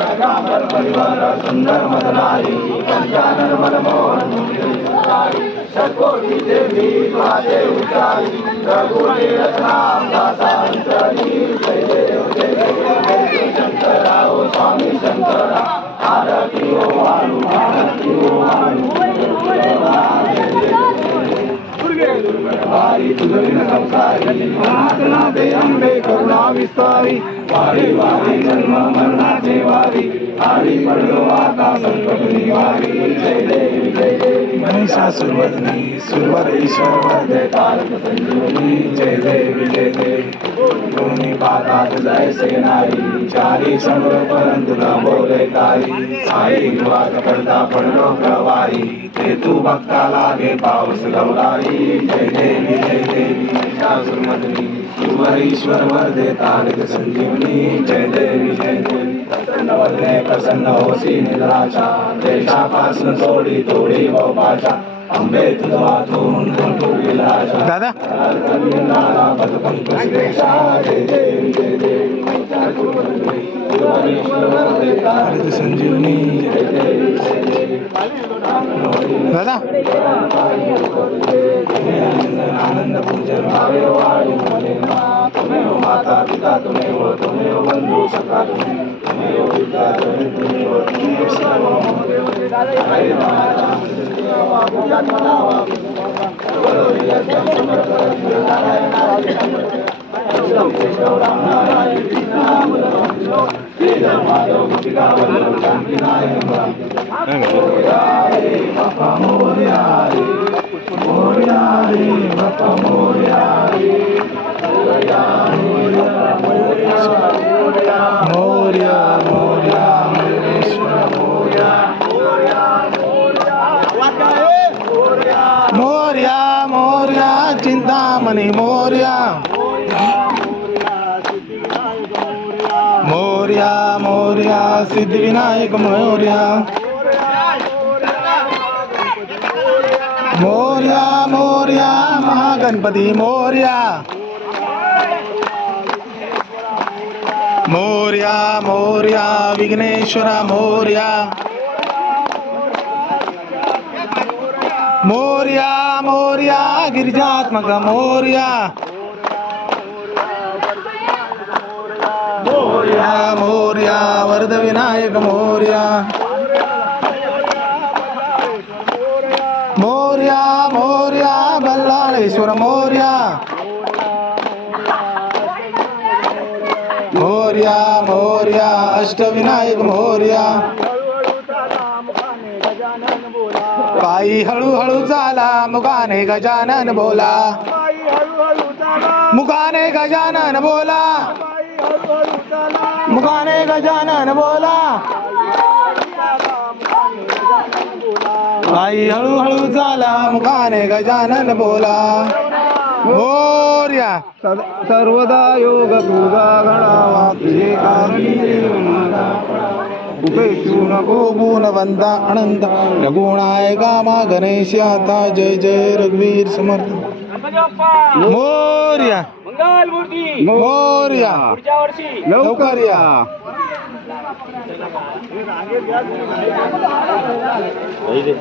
परिवार सुंदर मदनारी पंचानन मनमोहन षटकोटी देवी तुझे उच्चारी रघुनी रत्नाम दाता अंतरी जय देव जय देव शंकरा ओ स्वामी शंकरा आरती ओ वालू आरती ओ वालू वारी तुझी संसारी नाथनाथे अंबे करुणा विस्तारी वारी वारी जन्म मरणाचे वारी आली पडलो आता संकट निवारी जय देवी जय देवी महिषासुरवदनी सुरवर ईश्वर वरदे तारक संजीवनी जय देवी जय देवी दोन्ही पादात जय सेनारी चारी समोर परंतु न बोले काही साई वाद करता पडलो प्रवाही ते तू भक्ता लागे पाऊस लवलारी जय देवी महिषासुरवदनी सुरवर ईश्वर वरदे तारक संजीवनी जय देवी जय देवी प्रसन्न होसी निद्राचा देशापासून सोडी तोडी वपाचा अंबे तुझातून कोणतू विलाचा दादा जय देवी जय देवी संजीवनी दादा आनंद पूजन भावे वाळी तुम्हें हो माता पिता तुम्हें हो बंधु सखा तुम्हें हो विद्या तुम्हें हो सर्व हरे माता पूजा मनावा मोर्या मोर्या चिंतामणी मोर्या मोर्या मोर्या सिद्धिविनायक मोर्या मोर्या मोर्या महागणपती मोर्या मोर्या मोर्या विघ्नेश्वरा मोर्या मोर्या मोर्या गिरिजात्मक मोर्या मोर्या मोर्या वरद विनायक मोर्या मोर्या मोर्या बल्लाळेश्वर मोर्या मोर्या मोर्या अष्टविनायक मोर्या पायी हळूहळू चाला मुखाने गजानन बोला मुखाने गजानन बोला मुखाने गजानन बोला पायी हळूहळू चाला मुखाने गजानन बोला मोर्या सर्वदा योग पूजा गणावा तुझे कारणी उपेक्षू नको गुणवंता अनंत रघुणाय गामा गणेश आता जय जय रघुवीर समर्थ मोर्या मोर्या लवकर या